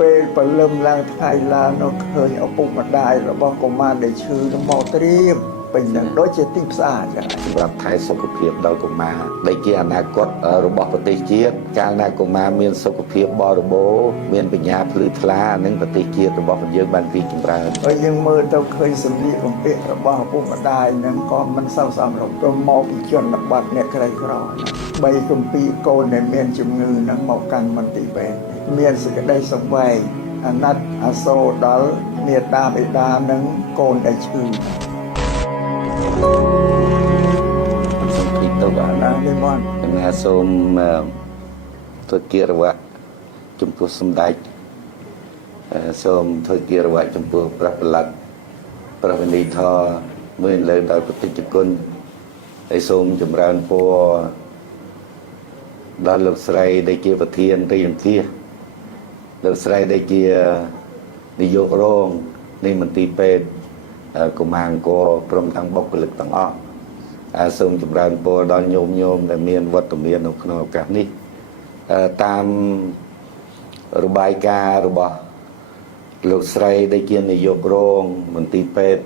ពេលបលឹមឡើងថ្ងៃឡើងនៅឃើញឪពុកម្ដាយរបស់កុមារដែលឈឺមកត្រៀមពេញនឹងដូចជាទីផ្សារអញ្ចឹងសម្រាប់ថែសុខភាពដល់កុមារដែលជាអនាគតរបស់ប្រទេសជាតិកាលណាកុមារមានសុខភាពបរិបូរណ៍មានបញ្ញាភ្លឺថ្លានឹងប្រទេសជាតិរបស់យើងបានរីកចម្រើនហើយយើងមើលទៅឃើញសម្លៀកបំពាក់របស់ឪពុកម្ដាយនឹងក៏មិនសូវសមរម្យព្រមមកពីជនបទអ្នកក្រីក្របីគម្ពីរកូនដែលមានជំងឺនឹងមកកាន់មន្ទីរពេទ្យមានសេចក្តីសង្វេគអាណិតអាសូរដល់មេត្តាបិតានិងកូនដែលឈឺសូមគិតទៅបានណានេះមកខ្ញុំសូមធ្វើគិរវៈចំពោះសម្ដេចសូមធ្វើគិរវៈចំពោះព្រះប្រឡាត់ព្រះវិនីធរមើលលើដោយប្រតិជគុណហើយសូមចម្រើនពរដល់លោកស្រីដែលជាប្រធានរាជអង្គាសលោកស្រីដែលជានាយករងនៃមន្ទីរពេទ្យកុមារអង្គរព្រមទាំងបុគ្គលិកទាំងអស់សូមចម្រើនពរដល់ញោមដែលមានវត្តមាននៅក្នុងឱកាសនេះតាមរបាយការណ៍របស់លោកស្រីដែលជានាយករងមន្ទីរពេទ្យ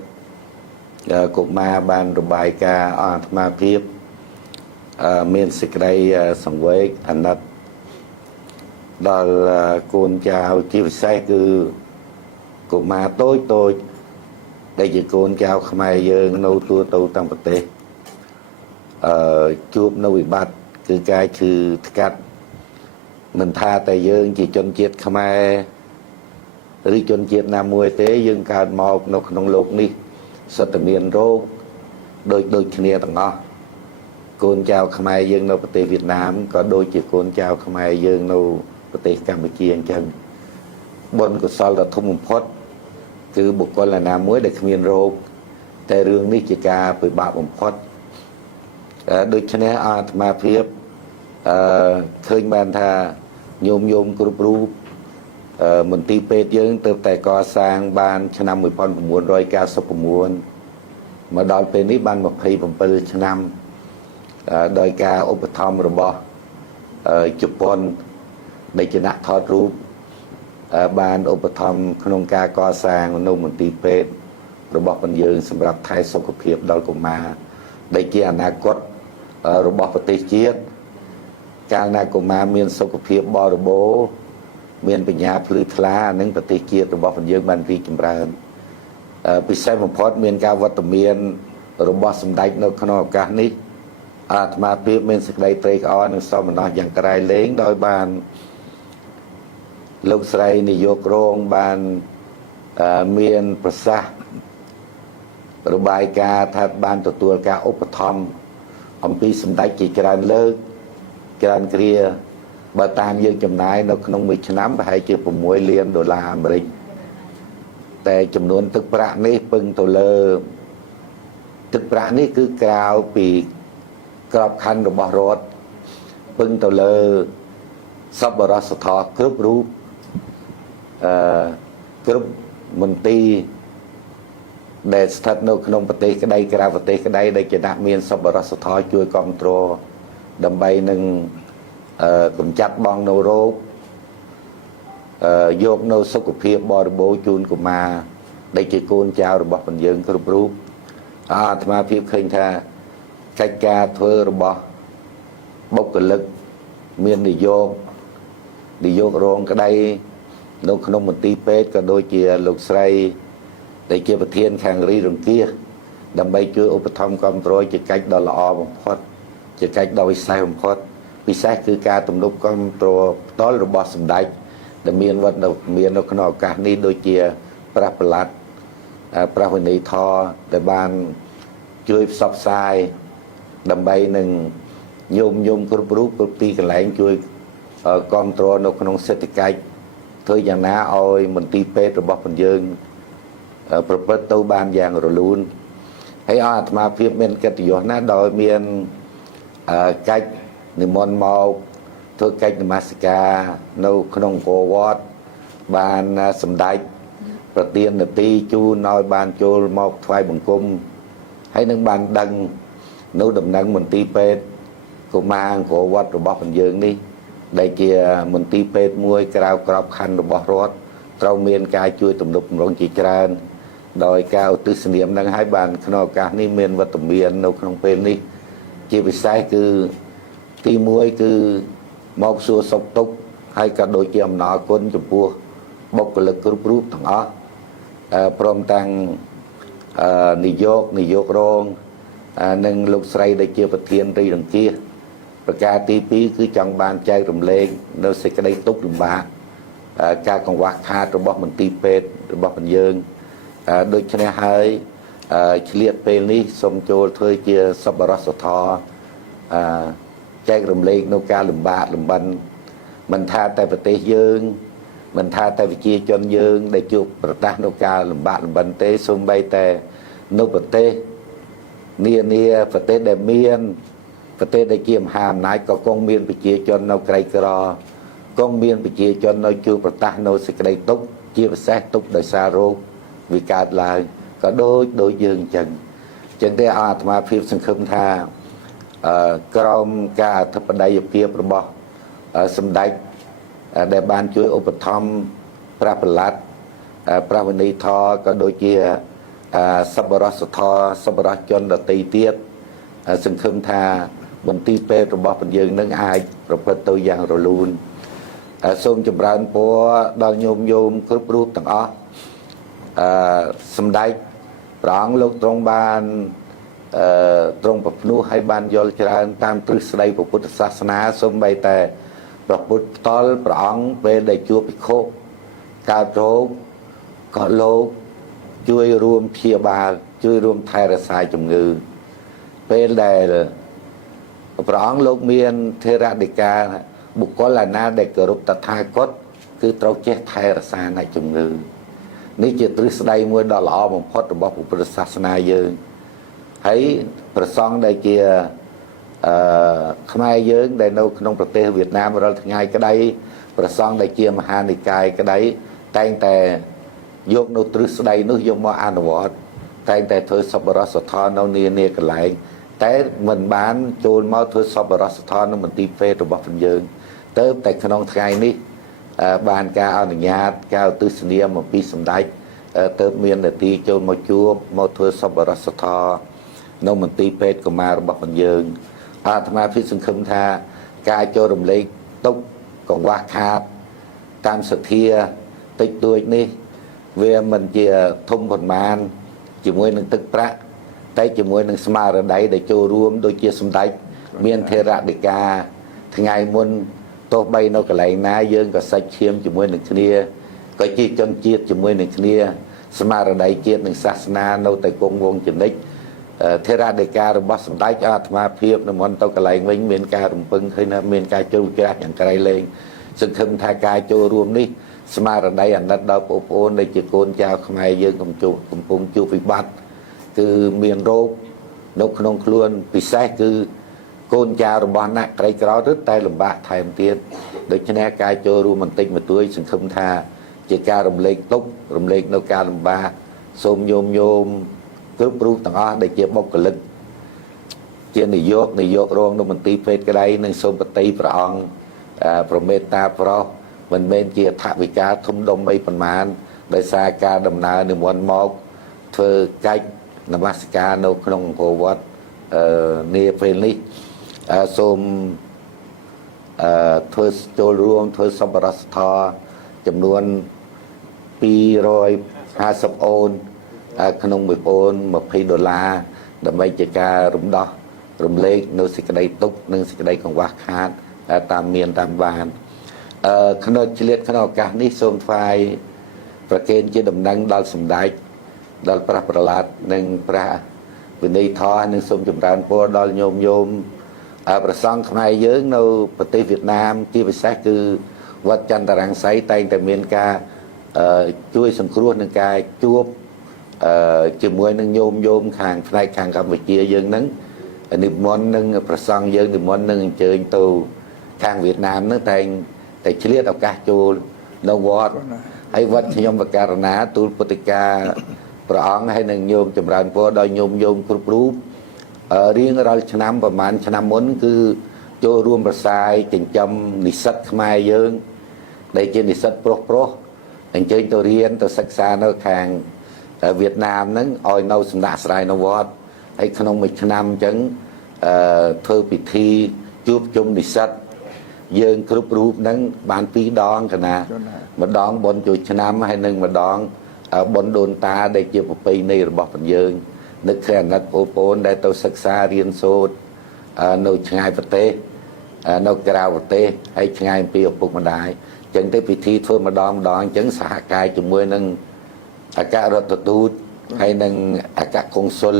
កុមារបានរបាយការណ៍អាត្មាភាពមានសេចក្តីសង្វេគអាណិតដល់កូនចៅជាពិសេសគឺកុមារតូចដែលជាកូនចៅខ្មែរយើងនៅទូទៅទាំងប្រទេសជួបនៅវិបត្តិគឺការឈឺថ្កាត់មិនថាតែយើងជាជនជាតិខ្មែរឬជនជាតិណាមួយទេយើងកើតមកនៅក្នុងโลกនេះសុទ្ធតែមានរោគដូចគ្នាទាំងអស់កូនចៅខ្មែរយើងនៅប្រទេសវៀតណាមក៏ដូចជាកូនចៅខ្មែរយើងនៅប្រទេសកម្ពុជាអញ្ចឹងបុណ្យកុសលដ៏ធំបំផុតគឺបុគ្គលណាមួយដែលគ្មានរោគតែរឿងនេះជាការពិបាកបំផុតដូច្នេះអាត្មាភាពឃើញបានថាញោមគ្រប់រូបមន្ទីរពេទ្យយើងទើបតែកសាងបានឆ្នាំ1999មកដល់ពេលនេះបាន27ឆ្នាំដោយការឧបត្ថម្ភរបស់ជប៉ុនដែលជាអ្នកថតរូបបានឧបត្ថម្ភក្នុងការកសាងនៅមន្ទីរពេទ្យរបស់ពលយើងសម្រាប់ថែសុខភាពដល់កុមារដែលជាអនាគតរបស់ប្រទេសជាតិកាលណាកុមារមានសុខភាពបរិបូរណ៍មានបញ្ញាភ្លឺថ្លានឹងប្រទេសជាតិរបស់ពលយើងបានរីកចម្រើនពិសេសបំផុតមានការវត្តមានរបស់សម្ដេចនៅក្នុងឱកាសនេះអាត្មាភាពមានសេចក្តីត្រេកអរនិងសោមនស្សយ៉ាងក្រៃលែងដោយបានលោកស្រីនាយករងបានមានប្រសាសន៍របាយការណ៍ថាបានទទួលការឧបត្ថម្ភអំពីសម្ដេចជាច្រើនលើកច្រើនគ្រាបើតាមយើងចំណាយនៅក្នុងមួយឆ្នាំប្រហែលជា$6 លានអាមេរិកតែចំនួនទឹកប្រាក់នេះពឹងទៅលើទឹកប្រាក់នេះគឺក្រៅពីក្របខ័ណ្ឌរបស់រដ្ឋពឹងទៅលើសប្បុរសធម៌គ្រប់រូបគ្រប់មន្ទីរដែលស្ថិតនៅក្នុងប្រទេសក្តីក្រៅប្រទេសក្តីដែលជាអ្នកមានសប្បុរសធម៌ជួយគ្រប់គ្រងដើម្បីនឹងកម្ចាត់បងនៅរោគយកនៅសុខភាពបរិបូរណ៍ជូនកុមារដែលជាកូនចៅរបស់ពលយើងគ្រប់រូបអាត្មាភាពឃើញថាកិច្ចការធ្វើរបស់បុគ្គលិកមាននាយករងក្តីនៅក្នុងមន្ទីរពេទ្យក៏ដូចជាលោកស្រីដែលជាប្រធានខាងរាជរង្គៀសដើម្បីជួយឧបត្ថម្ភគ្រប់គ្រងជាកិច្ចដ៏ល្អបំផុតជាកិច្ចដ៏វិសេសបំផុតពិសេសគឺការទំនុកគ្រប់គ្រងផ្ទាល់របស់សម្ដេចដែលមានវត្តមាននៅក្នុងឱកាសនេះដូចជាព្រះប្រឡាត់ព្រះវិនីធរដែលបានជួយផ្សព្វផ្សាយដើម្បីនឹងញោមគ្រប់រូបគ្រប់ទីកន្លែងជួយគ្រប់គ្រងនៅក្នុងសេដ្ឋកិច្ចធ្វើយ៉ាងណាឲ្យមន្ទីរពេទ្យរបស់ពលយើងប្រព្រឹត្តទៅបានយ៉ាងរលូនហើយអាត្មាភាពមានកិត្តិយសណាស់ដោយមានកិច្ចនិមន្តមកធ្វើកិច្ចនមស្ការនៅក្នុងអង្គរវត្តបានសម្ដេចប្រទាននាទីជូនឲ្យបានចូលមកថ្វាយបង្គំហើយនឹងបានដឹងនៅដំណឹងមន្ទីរពេទ្យកុមារអង្គរវត្តរបស់ពលយើងនេះ ដែលជាមន្ទីរពេទ្យមួយក្រៅក្របខ័ណ្ឌរបស់រដ្ឋត្រូវមានការជួយទំនុកបំរុងជាច្រើនដោយការឧទ្ទិសនាមនឹងឲ្យបានក្នុងឱកាសនេះមានវត្តមាននៅក្នុងពេលនេះជាពិសេសគឺទី1គឺមកសួរសុខទុក្ខហើយក៏ដូចជាអំណរគុណចំពោះបុគ្គលិកគ្រប់រូបទាំងអស់ព្រមទាំងនាយករងនិងលោកស្រីដែលជាប្រធានរាជអង្គាសប្រការទី2គឺចង់បានចែករំលែកនៅសេចក្តីទុក្ខលំបាកការកង្វះខាតរបស់មន្ទីរពេទ្យរបស់យើងដូច្នេះហើយឆ្លៀតពេលនេះសូមចូលធ្វើជាសប្បុរសធម៌ចែករំលែកនៅការលំបាកលំបិនមិនថាតែប្រទេសយើងមិនថាតែប្រជាជនយើងដែលជួបប្រទះនៅការលំបាកលំបិនទេសូម្បីតែនៅប្រទេសនានាប្រទេសដែលមានប្រទេសដែលជាមហាអំណាចក៏គង់មានប្រជាជននៅក្រីក្រគង់មានប្រជាជននៅជួបប្រទះនៅសេចក្តីទុក្ខជាពិសេសទុក្ខដោយសាររោគវាកើតឡើងក៏ដូចយើងអញ្ចឹងទេអាត្មាភាពសង្ឃឹមថាក្រមការអធិបតីភាពរបស់សម្ដេចដែលបានជួយឧបត្ថម្ភព្រះប្រឡាត់ព្រះវិន័យធរក៏ដូចជាសប្បុរសធម៌សប្បុរសជនដទៃទៀតសង្ឃឹមថាមន្ទីរពេទ្យរបស់យើងនឹងអាចប្រព្រឹត្តទៅយ៉ាងរលូនសូមចម្រើនពរដល់ញោមគ្រប់រូបទាំងអស់សម្ដេចព្រះអង្គលោកទ្រង់បានទ្រង់ប្រភ្នោះឲ្យបានយល់ច្រើនតាមទ្រឹស្ដីពុទ្ធសាសនាសូម្បីតែព្រះពុទ្ធផ្ទាល់ព្រះអង្គពេលដែលជួបភិក្ខុកើតរោគក៏លោកជួយរួមព្យាបាលជួយរួមថែរក្សាជំងឺពេលដែលព្រះអង្គលោកមានថេរដីកាបុគ្គលណាដែលគោរពតថាគតគឺត្រូវចេះថែរក្សាអ្នកជំងឺនេះជាទ្រឹស្ដីមួយដ៏ល្អបំផុតរបស់ពុទ្ធសាសនាយើងហើយព្រះសង្ឃដែលជាខ្មែរយើងដែលនៅក្នុងប្រទេសវៀតណាមរាល់ថ្ងៃក្តីព្រះសង្ឃដែលជាមហានិកាយក្តីតែងតែយកនៅទ្រឹស្ដីនោះយកមកអនុវត្តតែងតែធ្វើសប្បុរសធម៌នៅនាកន្លែងតែមិនបានចូលមកធ្វើសប្បុរសធម៌នៅមន្ទីរពេទ្យរបស់យើងទៅតែក្នុងថ្ងៃនេះបានការអនុញ្ញាតការឧទ្ទិសនាមអំពីសម្ដេចទៅមាននាទីចូលមកជួបមកធ្វើសប្បុរសធម៌នៅមន្ទីរពេទ្យកុមាររបស់យើងអាត្មាភាពសង្ឃឹមថាការចូលរំលែកទុក្ខកង្វះខាតតាមសទ្ធាតិចតួចនេះវាមិនជាធំប៉ុន្មានជាមួយនឹងទឹកប្រាក់តែជាមួយនឹងស្មារតីដែលចូលរួមដូចជាសម្ដេចមានថេរដីកាថ្ងៃមុនទោះបីនៅកន្លែងណាយើងក៏សាច់ឈាមជាមួយនឹងគ្នាក៏ជាជនជាតិជាមួយនឹងគ្នាស្មារតីជាតិនិងសាសនានៅតែគង់វង្សជានិច្ចថេរដីការបស់សម្ដេចអាត្មាភាពនិមន្តទៅកន្លែងវិញមានការរំពឹងឃើញថាមានការជ្រៅជ្រះយ៉ាងក្រៃលែងសង្ឃឹមថាការចូលរួមនេះស្មារតីអាណិតដល់បងប្អូនដែលជាកូនចៅខ្មែរយើងកំពុងជួបវិបត្តិគឺមានរោគនៅក្នុងខ្លួនពិសេសគឺកូនចៅរបស់អ្នកក្រីក្ររឹតតែលំបាកថែមទៀតដូច្នេះការចូលរួមបន្តិចបន្តួចសង្ឃឹមថាជាការរំលែកទុក្ខរំលែកនៅការលំបាកសូមញោមគ្រប់រូបទាំងអស់ដែលជាបុគ្គលិកជានាយករងនៅមន្ទីរពេទ្យក្តីនិងសូមបតីព្រះអង្គប្រមេត្តាប្រោសមិនមែនជាថវិកាធំដុំអីប៉ុន្មានដោយសារការដំណើរនិមន្តមកធ្វើកិច្ចនមស្ការនៅក្នុងអង្គរវត្តនាពេលនេះសូមធ្វើចូលរួមធ្វើសប្បុរសធម៌ចំនួន250អូនក្នុង1អូន$20ដើម្បីជាការរំដោះរំលែកនៅសេចក្តីទុក្ខនិងសេចក្តីកង្វះខាតតាមមានតាមបានក្នុងឆ្លៀតក្នុងឱកាសនេះសូមថ្វាយប្រគេនជាដំណឹងដល់សម្ដេចដល់ព្រះប្រឡាត់និងព្រះវិន័យធរនិងសូមចម្រើនពរដល់ញោមព្រះសង្ឃខ្មែរយើងនៅប្រទេសវៀតណាមជាពិសេសគឺវត្តចន្ទរង្សីតែងតែមានការជួយសង្គ្រោះនឹងការជួបជាមួយនឹងញោមខាងផ្នែកខាងកម្ពុជាយើងនឹងនិមន្តនឹងព្រះសង្ឃយើងនិមន្តនឹងអញ្ជើញទៅខាងវៀតណាមនឹងតែឆ្លៀតឱកាសចូលនៅវត្តហើយវត្តខ្ញុំបករណាទូលពុទ្ធិកាព្រះអង្គហើយនឹងញោមចម្រើនពរដល់ញោមគ្រប់រូបរៀងរាល់ឆ្នាំប្រហែលឆ្នាំមុនគឺ ចូលរួមប្រសើរចិញ្ចឹមនិស្សិតខ្មែរយើងដែលជានិស្សិតប្រុសអញ្ជើញទៅរៀនទៅសិក្សានៅខាងវៀតណាមហ្នឹងឲ្យនៅសំណាក់ស្រ័យនៅវត្តហើយក្នុងមួយឆ្នាំអញ្ចឹងធ្វើពិធីជួបជុំនិស្សិតយើងគ្រប់រូបហ្នឹងបាន2 ដងកណាម្ដងបុណ្យចូលឆ្នាំហើយនឹងម្ដងបុណ្យដូនតាដែលជាប្រពៃណីរបស់ផងយើងនឹកឃើញអាណិតបងប្អូនដែលទៅសិក្សារៀនសូត្រនៅឆ្ងាយប្រទេសនៅក្រៅប្រទេសហើយឆ្ងាយពីឪពុកម្ដាយអញ្ចឹងទៅពិធីធ្វើម្ដងអញ្ចឹងសហការជាមួយនឹងអគ្គរដ្ឋទូតហើយនឹងអគ្គកុងស៊ុល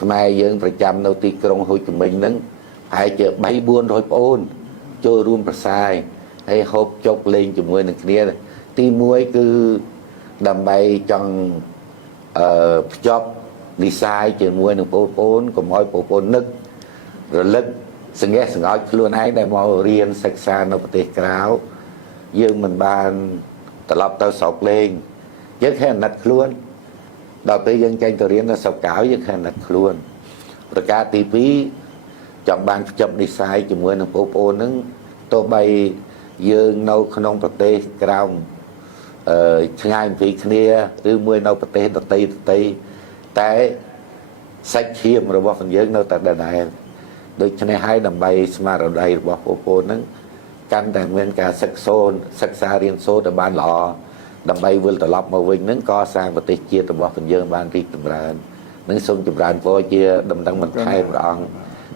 ខ្មែរយើងប្រចាំនៅទីក្រុងហូជីមិញហ្នឹងហើយជា3-400ប្អូនចូលរួមប្រសើរហើយហូបចុកលេងជាមួយនឹងគ្នាទី1គឺដើម្បីចង់ភ្ជាប់និស័យជាមួយនឹងបងប្អូនកុំឲ្យបងប្អូននឹករលឹកសង្កេតសង្កោចខ្លួនឯងដែលមករៀនសិក្សានៅប្រទេសក្រៅយើងមិនបានត្រឡប់ទៅស្រុកលេងយើងខែអាណិតខ្លួនដល់ពេលយើងចេញទៅរៀននៅស្រុកក្រៅយើងខែអាណិតខ្លួនប្រការទី2ចង់បានភ្ជាប់និស័យជាមួយនឹងបងប្អូនហ្នឹងទោះបីយើងនៅក្នុងប្រទេសក្រៅឆ្ងាយពីគ្នាឬមួយនៅប្រទេសដទៃតែសាច់ឈាមរបស់យើងនៅតែដដែលដូច្នេះហើយដើម្បីស្មារតីរបស់បងប្អូនហ្នឹងកាន់តែមានការសិក្សារៀនសូត្រឲ្យបានល្អដើម្បីវិលត្រឡប់មកវិញហ្នឹងក៏សាងប្រទេសជាតិរបស់យើងបានរីកចម្រើននឹងសូមចម្រើនពរជាដំណឹងបន្ថែមព្រះអង្គ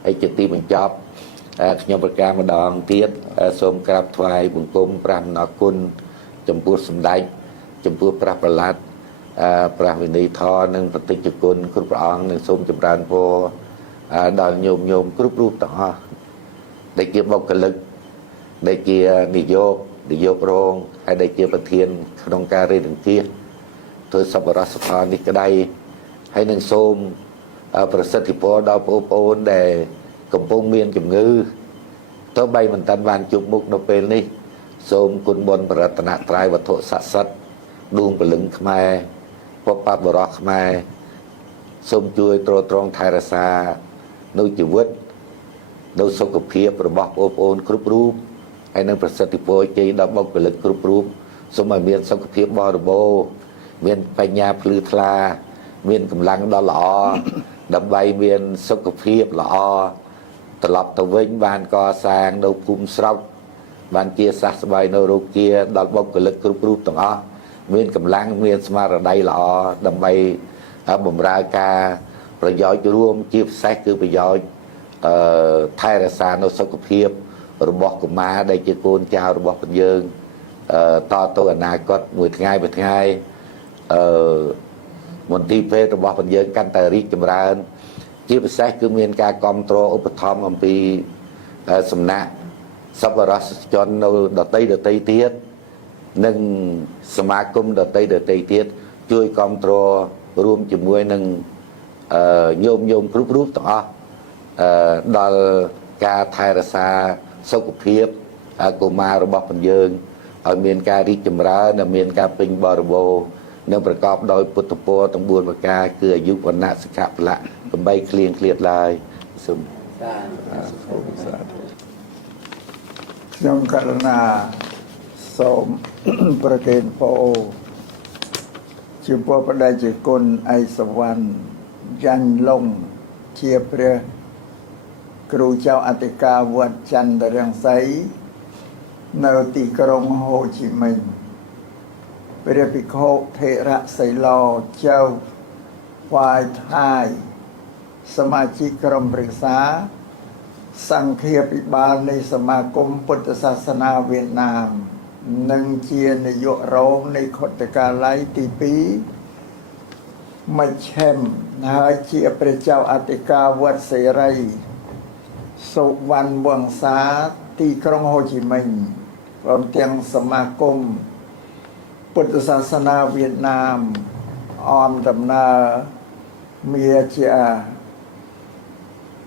ហើយជាទីបញ្ចប់ខ្ញុំប្រកាសម្ដងទៀតសូមក្រាបថ្វាយបង្គំព្រះអំណរគុណចំពោះសម្ដេចចំពោះព្រះប្រឡាត់ព្រះវិន័យធម៌និងប្រតិជគុណគ្រប់ព្រះអង្គនិងសូមចម្រើនពរដល់ញោមគ្រប់រូបទាំងអស់ដែលជាបុគ្គលិកដែលជានាយករងហើយដែលជាប្រធានក្នុងការរៀបអង្គាសធ្វើសប្បុរសធម៌នេះក្តីហើយនឹងសូមប្រសិទ្ធពរដល់បងប្អូនដែលកំពុងមានជំងឺទោះបីមិនតាន់បានជួបមុខនៅពេលនេះសូមគុណបុណ្យប្រតនត្រ័យវត្ថុស័ក្តិសិទ្ធិដួងពលឹងខ្មែរពុទ្ធបរិសខ្មែរសូមជួយទ្រទ្រង់ថែរក្សានៅជីវិតនៅសុខភាពរបស់បងប្អូនគ្រប់រូបហើយនឹងប្រសិទ្ធពរជ័យដល់បុគ្គលិកគ្រប់រូបសូមឲ្យមានសុខភាពបរិបូរណ៍មានបញ្ញាភ្លឺថ្លាមានកម្លាំងដ៏ល្អដើម្បីមានសុខភាពល្អត្រឡប់ទៅវិញបានកសាងនៅភូមិស្រុកបានជាសះស្បើយនៅរោគាដល់បុគ្គលិកគ្រប់រូបទាំងអស់មានកម្លាំងមានស្មារតីល្អដើម្បីបម្រើការប្រយោជន៍រួមជាពិសេសគឺប្រយោជន៍ថែរក្សានៅសុខភាពរបស់កុមារដែលជាកូនចៅរបស់ព្រះយើងតទៅអនាគតមួយថ្ងៃមន្ទីរពេទ្យរបស់ព្រះយើងកាន់តែរីកចម្រើនជាពិសេសគឺមានការគ្រប់គ្រងឧបត្ថម្ភអំពីសំណាក់សប្បុរសជននៅដតីទៀតនិងសមាគមដតីទៀតជួយគ្រប់គ្រងរួមជាមួយនឹងញោមគ្រប់រូបទាំងអស់ដល់ការថែរក្សាសុខភាពកុមាររបស់ព្រះយើងឲ្យមានការរីកចម្រើននិងមានការពេញបរិបូរណ៍និងប្រកបដោយពុទ្ធពរទាំង4ប្រការគឺអាយុវណ្ណៈសុខៈពលៈកំបីឃ្លៀងឃ្លាតឡើយសូមខ្ញុំករណាសូមប្រគេនពរជាពរបដិជាគុណឯសវណ្ណយ៉ាញ់លងជាព្រះគ្រូចៅអធិការវត្តចន្ទរង្សីនៅទីក្រុងហូជីមិញព្រះភិក្ខុថេរសីឡោចៅហ្វាយថាយសមាជិកក្រុមប្រឹក្សាសង្ឃាភិបាលនៃសមាគមពុទ្ធសាសនាវៀតណាមនិងជានាយករងនៃខុទ្ទកាល័យទី2មជ្ឈិមហើយជាព្រះចៅអធិការវត្តសេរីសុវណ្ណវង្សាទីក្រុងហូជីមិញព្រមទាំងសមាគមពុទ្ធសាសនាវៀតណាមអមដំណើរមានជា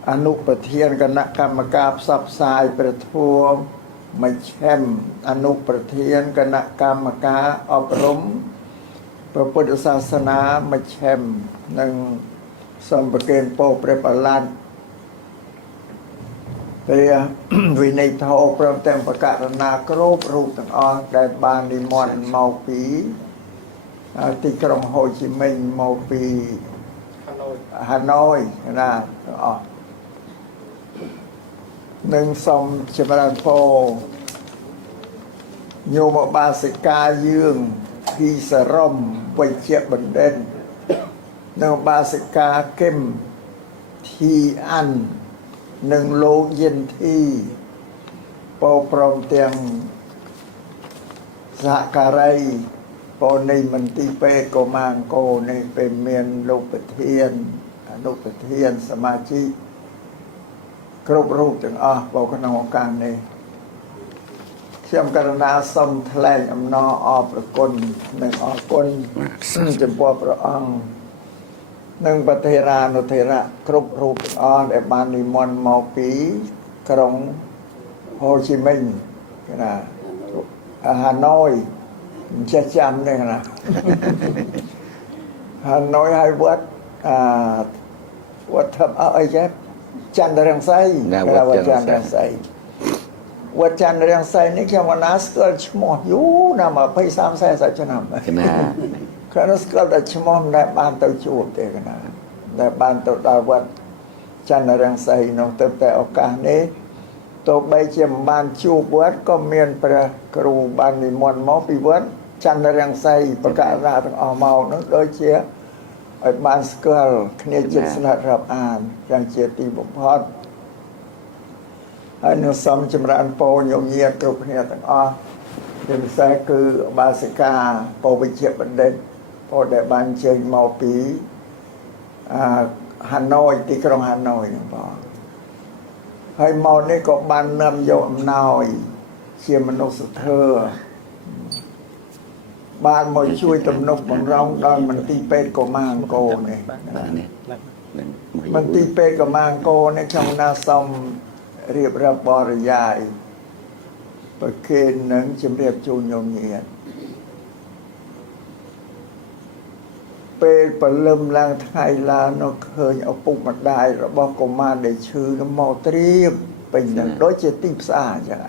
អនុប្រធានគណៈកម្មការផ្សព្វផ្សាយព្រះធម៌មជ្ឈិមអនុប្រធានគណៈកម្មការអប់រំព្រះពុទ្ធសាសនាមជ្ឈិមនិងសូមប្រគេនពរព្រះបរឡាត់ ពេលវិន័យថោព្រមទាំងប្រកាសណាគ្រប់រូបទាំងអស់ដែលបាននិមន្តមកពីទីក្រុងហូជីមិញមកពីហាណូយណាទាំងអស់នឹងសូមចម្រើនពរញោមបាសិកាយើងពីសរមវិជ្ជបណ្ឌិតនៅបាសិកាគឹមធីអាននឹងលោកយិនធីពោព្រមទាំងសហការីពោនៃមន្ទីរពេទ្យកុមារអង្គរនេះពេលមានលោកប្រធានអនុប្រធានសមាជិកគ្រប់រូបទាំងអស់នៅក្នុងឱកាសនេះខ្ញុំករណាសូមថ្លែងអំណរអរព្រគុណនិងអរគុណចំពោះព្រះអង្គនិងប្រធេរានុធេរៈគ្រប់រូបទាំងអស់ដែលបាននិមន្តមកពីក្រុងហូជីមិញគេណាហាណូយចេះចាំនេះណាហាណូយហើយវត្តវត្តអីចេះចន្ទរង្សីវត្តចន្ទរង្សីវត្តចន្ទរង្សីនេះខ្ញុំណាស្គាល់ឈ្មោះយូរណាស់20 30 40ឆ្នាំណាគាត់ស្គាល់តែឈ្មោះមិនដែលបានទៅជួបទេណាដែលបានទៅដល់វត្តចន្ទរង្សីនោះទៅតែឱកាសនេះទោះបីជាមិនបានជួបវត្តក៏មានព្រះគ្រូបាននិមន្តមកពីវត្តចន្ទរង្សីប្រកាសរាទាំងអស់មកនោះដូចជាឲ្យបានស្គាល់គ្នាចិត្តស្និទ្ធរាប់អានយ៉ាងជាទីបំផុតហើយនឹងសូមចម្រើនពរញោមញាតិគ្រប់គ្នាទាំងអស់ជាពិសេសគឺបាសិកាពរវិជ្ជបណ្ឌិតពលដែលបានជើញមកពីហាណូយទីក្រុងហាណូយហ្នឹងបងហើយមកនេះក៏បាននាំយកអំណោយជាមនុស្សធម៌បានមកជួយទំនុកបំរុងដល់មន្ទីរពេទ្យកុមារអង្គរនេះមន្ទីរពេទ្យកុមារអង្គរនេះខ្ញុំណាសូមរៀបរាប់បរិយាយប្រគេននឹងជំរាបជូនញោមញាតិពេលព្រលឹមឡើងថ្ងៃឡើងនោះឃើញឪពុកម្ដាយរបស់កុមារដែលឈឺនោះមកត្រៀបពេញនឹងដូចជាទីផ្សារអញ្ចឹង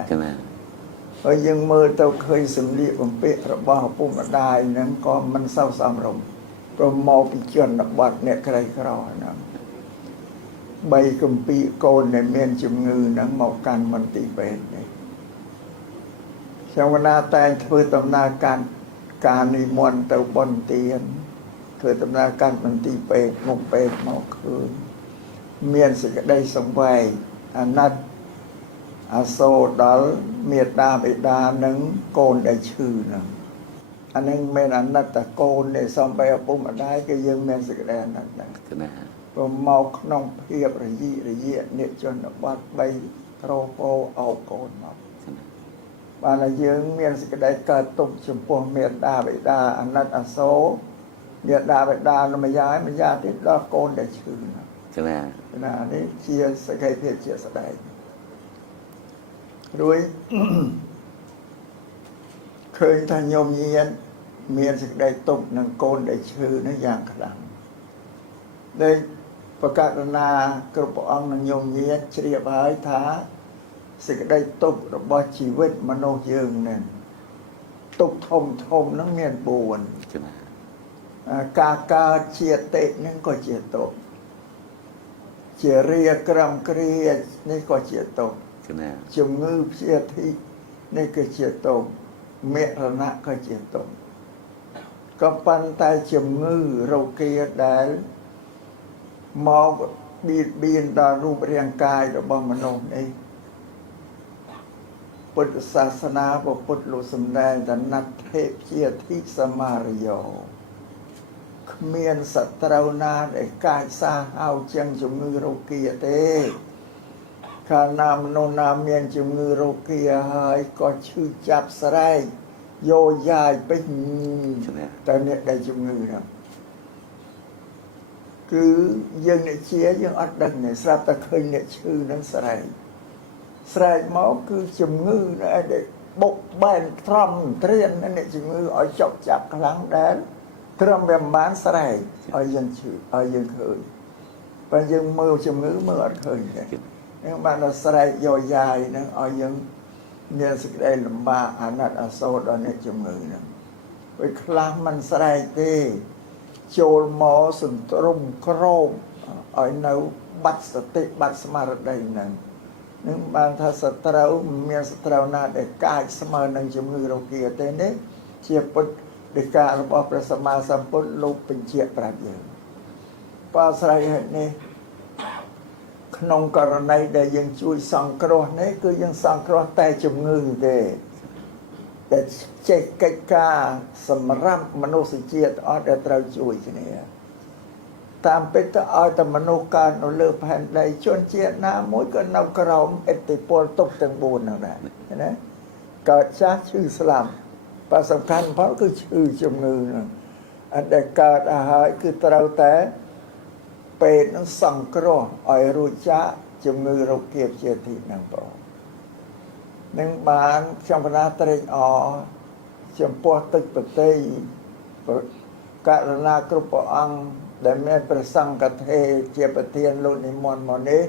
ហើយយើងមើលទៅឃើញសម្លៀកបំពាក់របស់ឪពុកម្ដាយហ្នឹងក៏មិនសូវសមរម្យព្រោះមកពីជនបទអ្នកក្រីក្រហ្នឹងបីកំពីកូនដែលមានជំងឺហ្នឹងមកកាន់មន្ទីរពេទ្យនេះខ្ញុំណាតែងធ្វើដំណើរការនិមន្តទៅបន់ទានធ្វើដំណើរការមន្ទីរពេទ្យមកពេទ្យមកឃើញមានសេចក្តីសង្វេគអាណិតអាសូរដល់មេត្តាបិតានិងកូនដែលឈឺហ្នឹងអានឹងមានអាណិតតែកូនដែលសំបីឪពុកម្ដាយគឺយើងមានសេចក្តីអាណិតដែរព្រោះមកក្នុងភាពរយៈអ្នកជនបទ3ត្រោពោអោបកូនមកបានតែយើងមានសេចក្តីកើតទុកចំពោះមេត្តាបិតាអាណិតអាសូរមេត្តាបិតានៅម្យ៉ាងទៀតដល់កូនដែលឈឺណានេះជាសក្ខីភាពជាស្ដែងរួចឃើញថាញោមញាតិមានសេចក្តីទុកនឹងកូនដែលឈឺនេះយ៉ាងខ្លាំងដែលប្រកាសណាគ្រប់ព្រះអង្គនឹងញោមញាតិជ្រាបហើយថាសេចក្តីទុករបស់ជីវិតមនុស្សយើងនេះទុកធំហ្នឹងមាន4ការកើតជាតិហ្នឹងក៏ជាទុកជារាក្រំគ្រានេះក៏ជាទុកជំងឺព្យាធិនេះគឺជាទុកមរណៈក៏ជាទុកក៏ប៉ុន្តែជំងឺរោគាដែលមកបៀតបៀនដល់រូបរាងកាយរបស់មនុស្សនេះពុទ្ធសាសនាពុទ្ធលោកសំដែងថាណដ្ឋិព្យាធិសមារយោគ្មានសត្រូវណាដែលកាចសាហាវជាងជំងឺរោគាទេកាលណាមនុស្សណាមានជំងឺរោគាហើយក៏ឈឺចាប់ស្រែកយោយាយពេញតែអ្នកដែលជំងឺហ្នឹងគឺយើងអ្នកជាយើងអត់ដឹងទេស្រាប់តែឃើញអ្នកឈឺហ្នឹងស្រែកមកគឺជំងឺដែលបុកបែនត្រំត្រៀនអ្នកជំងឺឲ្យចុកចាប់ខ្លាំងដែរត្រឹមវាមិនបានស្រែកឲ្យយើងឈឺឲ្យយើងឃើញបើយើងមើលជំងឺមើលអត់ឃើញទេ នឹងបានស្រែកយកយាយនឹងឲ្យយើងមានសេចក្តីលំបាកអាណិតអាសូរដល់អ្នកជំងឺហ្នឹងពេលខ្លះមិនស្រែកទេចូលមកសន្ទ្រុំក្រោមឲ្យនៅបាត់សតិបាត់ស្មារតីហ្នឹងនឹងបានថាសត្រូវមានសត្រូវណាដែលកាចស្មើនឹងជំងឺរោគាទេនេះជាពុទ្ធដីការបស់ព្រះសម្មាសម្ពុទ្ធលោកបញ្ជាក់ប្រាប់យើងបើស្រ័យហេតុនេះក្នុងករណីដែលយើងជួយសង្គ្រោះនេះគឺយើងសង្គ្រោះតែជំងឺទេតែចេះកិច្ចការសម្រាប់មនុស្សជាតិអត់ដែលត្រូវជួយគ្នាតាមពិតទៅឲ្យតែមនុស្សកើតនៅលើផែនដីជនជាតិណាមួយក៏នៅក្រោមឥទ្ធិពលទុកទាំង4ហ្នឹងដែរណាកើតចាស់ឈឺស្លាប់បើសំខាន់បំផុតគឺឈឺជំងឺហ្នឹងអត់ដែលកើតឲ្យហើយគឺត្រូវតែពេទ្យនឹងសង្គ្រោះឲ្យរួចចាកជំងឺរោគាព្យាធិហ្នឹងបងនឹងបានខ្ញុំកណាត្រេកអរចំពោះទឹកប្រតិករណាគ្រប់ព្រះអង្គដែលមានព្រះសង្ឃកេជាប្រធានលោកនិមន្តមកនេះ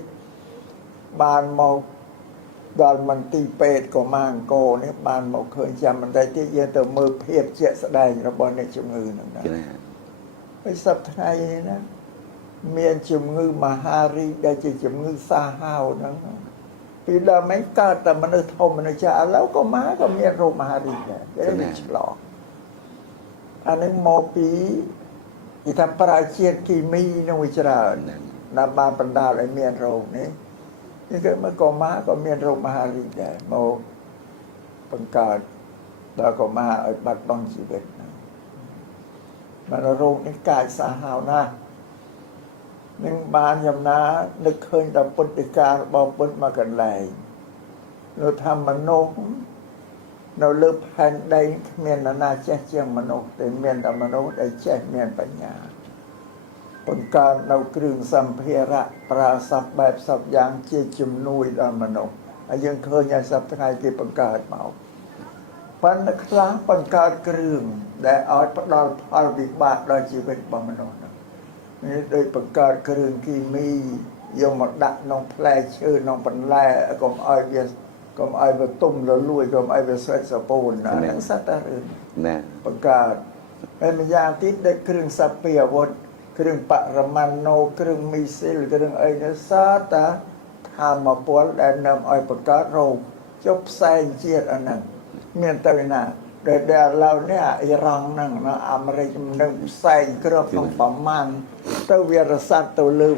បានមកដល់មន្ទីរពេទ្យកុមារអង្គរនេះបានមកឃើញចាំបន្តិចទៀតយើងទៅមើលភាពជាក់ស្ដែងរបស់អ្នកជំងឺហ្នឹងណាហើយសប្តាហ៍ថ្ងៃនេះណាមានជំងឺមហារីកដែលជាជំងឺសាហាវហ្នឹងពីដើមមិនកើតតែមនុស្សធំមនុស្សចាស់ឥឡូវកុមារក៏មានរោគមហារីកដែរគេវាឆ្លងអានេះមកពីគេថាប្រើជាតិគីមីនឹងវាច្រើនណាបានបណ្ដាលឲ្យមានរោគនេះនេះគឺមកកុមារក៏មានរោគមហារីកដែរមកបង្កើតដល់កុមារឲ្យបាត់បង់ជីវិតបានរោគនេះកាចសាហាវណាស់នឹងបានចំណានឹកឃើញដល់ពុទ្ធិការបស់ពុទ្ធមកកន្លែងនោះថាមនុស្សនៅលើផែនដីគ្មាននរណាចេះជាងមនុស្សតែមានតែមនុស្សដែលចេះមានបញ្ញាបង្កើតនៅគ្រឿងសម្ភារៈប្រើសពបែបសពយ៉ាងជាជំនួយដល់មនុស្សហើយយើងឃើញឲ្យសប្តាហ៍ថ្ងៃគេបង្កើតមកប៉ុន្តែខ្លះបង្កើតគ្រឿងដែលឲ្យផ្ដល់ផលវិបាកដល់ជីវិតរបស់មនុស្សនេះដូចបង្កើតគ្រឿងគីមីយកមកដាក់ក្នុងផ្លែឈើក្នុងបន្លែកុំឲ្យវាទុំរលួយកុំឲ្យវាស្វិតសពូនហ្នឹងសត្វតែរឿងណាបង្កើតហើយម្យ៉ាងទៀតដូចគ្រឿងសព្វាអាវុធគ្រឿងបរមាណូគ្រឿងមីស៊ីលគ្រឿងអីនេះសត្វតាធម្មពលដែលនាំឲ្យបង្កើតរោគចុះផ្សែងជាតិអាហ្នឹងមានទៅណាដែលឥឡូវនេះអ៊ីរ៉ង់ហ្នឹងនៅអាមេរិកនឹងផ្សែងគ្រាប់ក្នុងប្រមាណទៅវារសាត់ទៅលើ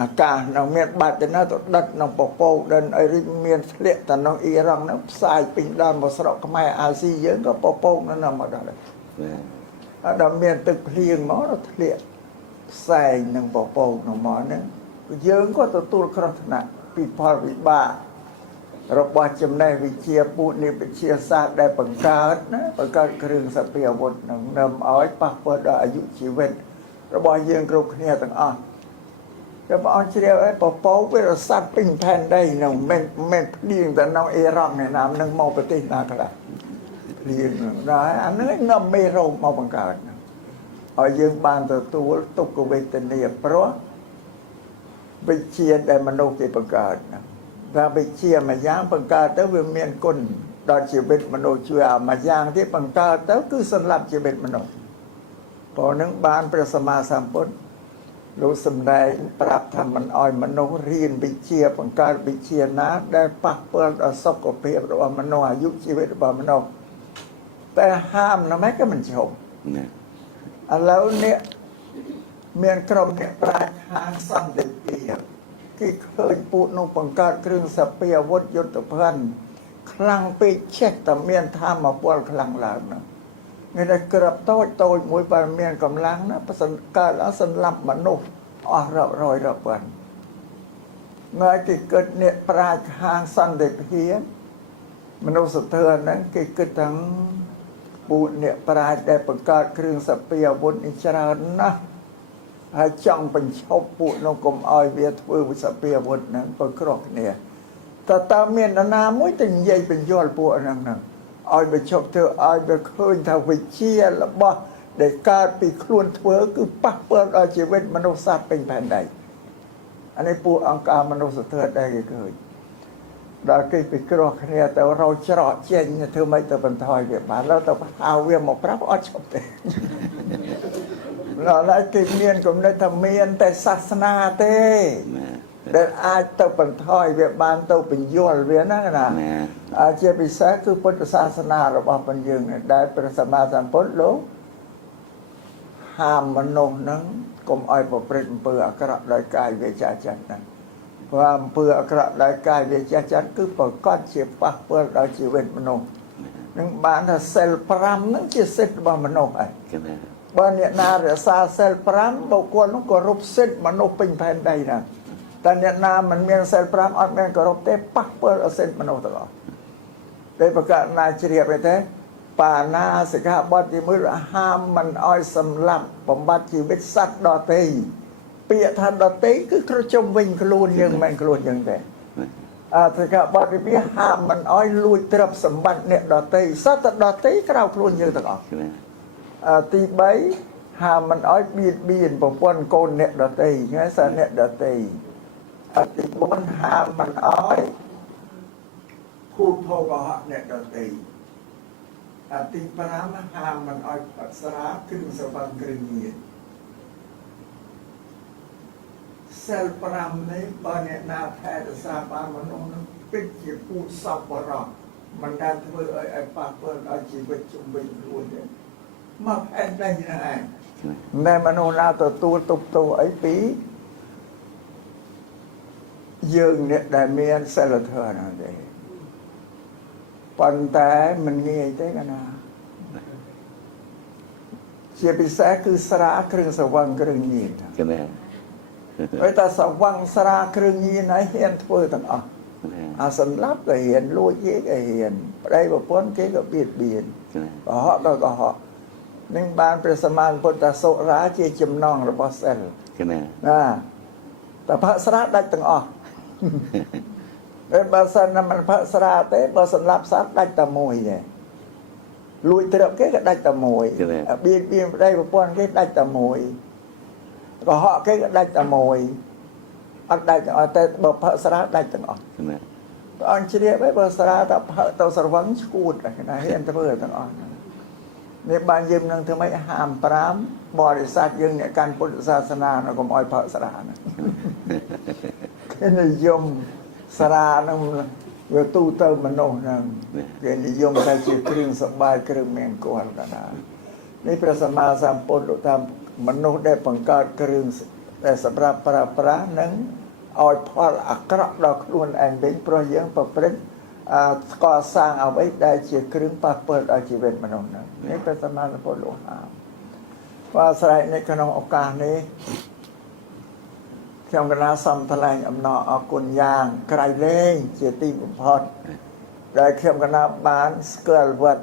អាកាសនៅមានបាត់ទៅណាទៅដិតក្នុងពពកដល់អីរីមានធ្លាក់ទៅក្នុងអ៊ីរ៉ង់ហ្នឹងផ្សាយពេញដល់មកស្រុកខ្មែរអាស៊ីយើងក៏ពពកនៅមកដល់ដែរអត់ដល់មានទឹកភ្លៀងមកទៅធ្លាក់ផ្សែងនឹងពពកនៅមកហ្នឹងយើងក៏ទទួលគ្រោះថ្នាក់ពីផលវិបាករបស់ចំណេះវិជ្ជាពុទ្ធនិវិជ្ជាសាស្ត្រដែលបង្កើតណាបង្កើតគ្រឿងសព្វាអាវុធនឹងនាំឲ្យប៉ះពាល់ដល់អាយុជីវិតរបស់យើងគ្រប់គ្នាទាំងអស់តែបងអរជ្រាវឲ្យពពកវារសាត់ពេញផែនដីនឹងមិនភ្លៀងទៅក្នុងអ៊ីរ៉ង់ឯណានឹងមកប្រទេសណាខ្លះភ្លៀងដែរអានេះនាំមេរោគមកបង្កើតឲ្យយើងបានទទួលទុក្ខវេទនាព្រោះវិជ្ជាដែលមនុស្សគេបង្កើតណាថាវិជ្ជាមួយយ៉ាងបង្កើតទៅវាមានគុណដល់ជីវិតមនុស្សជួយអាមួយយ៉ាងទៀតបង្កើតទៅគឺសម្រាប់ជីវិតមនុស្សព្រោះនឹងបានព្រះសម្មាសម្ពុទ្ធលោកសម្ដែងប្រាប់ថាមិនអោយមនុស្សរៀនវិជ្ជាបង្កើតវិជ្ជាណាដែលប៉ះពាល់ដល់សុខភាពរបស់មនុស្សអាយុជីវិតរបស់មនុស្សតែហាមណាស់ក៏មិនឈប់ឥឡូវនេះមានក្រុមអ្នកប្រាជ្ញខាងសន្តិភាពគេឃើញពួកនោះបង្កើតគ្រឿងសព្វាអាវុធយុទ្ធភ័ណ្ឌខ្លាំងពេកចេះតែមានធម្មពលខ្លាំងឡើងណានេះតែក្របតូចមួយបើមានកម្លាំងណាប្រសិនកើតឡើងសម្លាប់មនុស្សអស់រាប់រយរាប់ពាន់ងាយគេគិតអ្នកប្រាជ្ញខាងសន្តិភាពមនុស្សធម៌ហ្នឹងគេគិតទាំងពួកអ្នកប្រាជ្ញដែលបង្កើតគ្រឿងសព្វាអាវុធនេះច្រើនណាស់ហើយចង់បញ្ឈប់ពួកនោះកុំឲ្យវាធ្វើវិសព្វាអាវុធហ្នឹងប្រក្រោះគ្នាតើមាននរណាមួយទៅនិយាយបញ្យល់ពួកហ្នឹងឲ្យបញ្ឈប់ធ្វើឲ្យវាឃើញថាវិជ្ជារបស់ដែលកើតពីខ្លួនធ្វើគឺប៉ះពាល់ដល់ជីវិតមនុស្សសត្វពេញផែនដី อันนี้ปูอังการมนุษย์เถิดได้เกิดดากิไปกรอกเนี่ยแต่เราเจาะเจนเธอไม่ตัวบรรทอยเกี่ยบานแล้วแต่เอาเวียนหมกพระอดชอบเตะเราได้กิเมียนก็ได้ทำเมียนแต่ศาสนาเต้แต่อาจตัวบรรทอยเวียบานตัวเป็นยั่วเวียนนั่นนะอาเจียปิแสคือพุทธศาสนาเราบอกเป็นยังได้เป็นสมาสัมพุทธโลห้ามมโนนั้นกลมอ้อยประเปรตเปลือกกระไรกายเวชาจันนั้นความเปลือกกระไรกายเวชาจันคือปกก้อนเฉียบปะเปลือกเราชีวิตมโนนั่งบ้านถ้าเซลพรำนั่งจะเสร็จบ้านมโนไอ้บ้านเนี่ยนาเรือซาเซลพรำบอกว่าต้องกรุบเสร็จมโนเป็นแผ่นใดนะแต่เนี่ยนามันมีเซลพรำอดแม่กรุบเตะปักเปลือกเสร็จมโนตลอดได้ประกาศนายเฉลี่ยไปเท่ป่านาสิกขาบทที่มือห้ามมันอ้อยสำลับบำบัดชีวิตสัตว์ดอตีเปียทันดอตีคือกระจมวิ่งกลูนยังแมงกลูนยังแต่สิกขาบทที่ห้ามมันอ้อยลุยตรับสมบัติเนี่ยดอตีสัตว์ดอตีกล่าวกลูนยังต่างตีใบห้ามมันอ้อยบีนผมวนโกนเนี่ยดอตีไงสัตว์เนี่ยดอตีตีบนห้ามมันอ้อยพูดโพกหะเนี่ยดอตีติปรามหามันอ้อยปัสราครึ่งสบังกรีนีเซลปรามในตอนนี้นาแพทย์สาบานมันองนั้นเป็นจีพูดสับปะรดมันดันเพื่อไอ้ปากเพื่อไอ้ชีวิตจุ่มเป็นรูนเนี่ยมาแพทย์ได้ยังไงในมโนนาตัวตุบตัวไอ้ปียืงเนี่ยได้เมียนเซลเทอร์นั่นเองปันแต่มันเงี้ยได้กันนะเชียปิแสคือสระเครื่องสว่างเครื่องยีนกันแน่ไอ้แต่สว่างสระเครื่องยีนไหนเห็นทั่วต่างอ่ะอาสันลับก็เห็นรู้เยอะก็เห็นได้แบบพ้นเกก็เบียดเบียนก็เหาะก็เหาะนึ่งบานเป็นสมานพุทธโสราเจียจำนองหรือบ่เซลกันแน่แต่พระสระได้ต่างอ่ะบาสันนั้นมันพระสราเต้บาสันรับซับได้ตะมวยเนี่ยลุยเตะเก๊ก็ได้ตะมวยเบียนได้ปป้อนเก๊ได้ตะมวยก็เหาะเก๊ก็ได้ตะมวยอัดได้จังอ๋อแต่บพระสราได้จังอ๋ออันเชียไปบาสราแต่พระตัวสรวังชูดอะไรนะเห็นแต่เพื่อจังอ๋อในบ้านยืมนั่งทำไมห้ามปรามบริษัทยังเนี่ยการพุทธศาสนาเราก็มอยพระสรานะแค่นิยมสรานั่งเวตู้เติมมโนนั่งเรียนนิยมใช้ชีวิตเครื่องสบายเครื่องแมงกวนกันนะนี่พระสัมมาสัมพุทธธรรมมนุษย์ได้ปังกาดเครื่องแต่สำหรับประนั้นเอาพออักระดอกล้วนแองเป็นประโยชน์ประพฤติก่อสร้างเอาไว้ได้ชีวิตเครื่องปะเปิดอาชีพมนุษย์นั่นนี่พระสัมมาสัมพุทธโลหะว่าสายในขนมโอกาสนี้trong cái lá xăm thay lành ẩm nọ ở cồn giang cày lên chia tim bụng phật rồi trong cái lá bán scale vật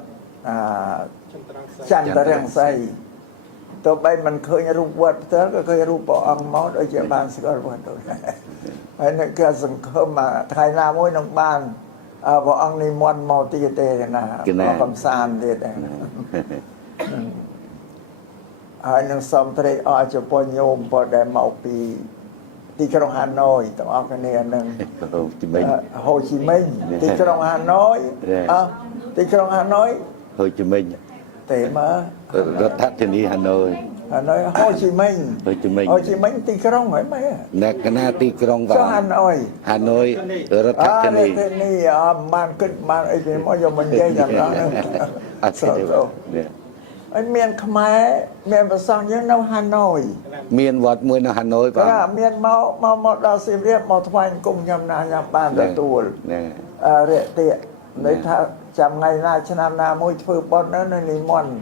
chăn ta răng say tôi bay mình khơi nhà rụp vật tới cái khơi rụp bỏ ăn máu ở chợ bán scale vật rồi hay là cái sừng khơm mà thay na mối nông ban bỏ ăn ni mòn màu tê tê này nè bỏ cầm sàn tê tê hay là xong tới ở chỗ po nhôm po để màu piที่กรุงฮานอยต้องเอาคะแนนหนึ่งโฮจิมินห์ที่กรุงฮานอยที่กรุงฮานอยโฮจิมินห์เตะมารัฐธานีฮานอยโฮจิมินห์ที่กรุงไหมนักคณะที่กรุงว่าฮานอยรัฐธานีนี่มันขึ้นมาไอ้ที่มันยังมันใหญ่อย่างนั้นไอ้เมียนขมายเมียนภาษาอย่างนั้นฮานอยเมียนวัดเมืองฮานอยป่ะเมียนมาดาวสิเรียบมาทวายกุมยำนายำบ้านตะตูลเระเตะในท่าจำไงนาชนะนามวยฟืบอลนั้นนิมนต์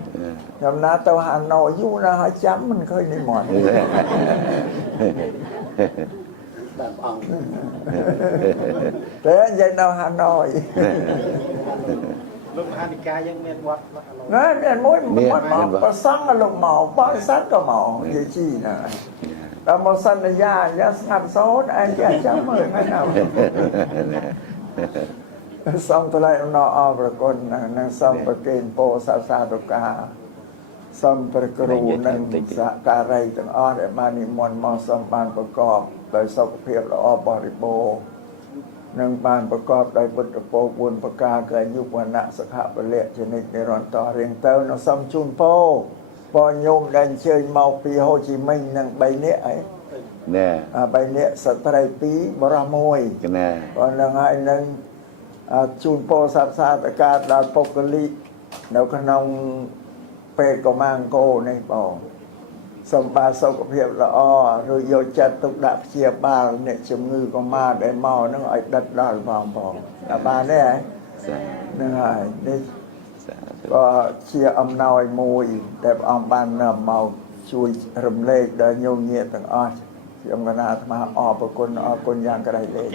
ยำนาเตาฮานอยยู่นะฮะจำมันเคยนิมนต์แต่ยังเตาฮานอยลงฮานิกายังเมียนวัดนั่นเมียนมวยมันหมอประสังกับลงหมอป้อนสัตว์ก็หมอยี่ชี้นะแต่หมอสัญญาอย่างัดโซ่ไอ้ย่าจ้ามือไม่เอาส่งตัวไรนอประกนนั่งส่งประเกณฑ์โปสาสาตุกาส่งประกรูนั่งสการไรต่างอ้อได้มานิมนต์มอส่งบานประกอบ ដោយសុខភាពល្អបរិបូរណ៍នឹងបានប្រកបដោយពុទ្ធពរ4ប្រការគឺអាយុវណ្ណៈសុខៈពលៈជានិច្ចនិរន្តរ៍រៀងទៅនៅសំជូនពរបងញោមដែលអញ្ជើញមកពីហូជីមិញនឹង3នាក់អី ណែ 3នាក់ស្ត្រី2បរិស1 កណែ បងនឹងហើយនឹងជូនពរសព្វសាធការដល់ពុកលិនៅក្នុងពេទ្យកុមារអង្គរនេះបងសូមបានសុខភាពល្អឬយកចិត្តទុកដាក់ព្យាបាលអ្នកជំងឺកុមារដែលមកនឹងឲ្យដិតដល់បងដល់បានទេហ៎ សា នឹងហើយនេះ សា ក៏ជាអំណោយមួយដែលព្រះអង្គបាននាំមកជួយរំលែកដល់ញោមញាតិទាំងអស់ខ្ញុំកណាអាត្មាអរគុណយ៉ាងក្រៃលែង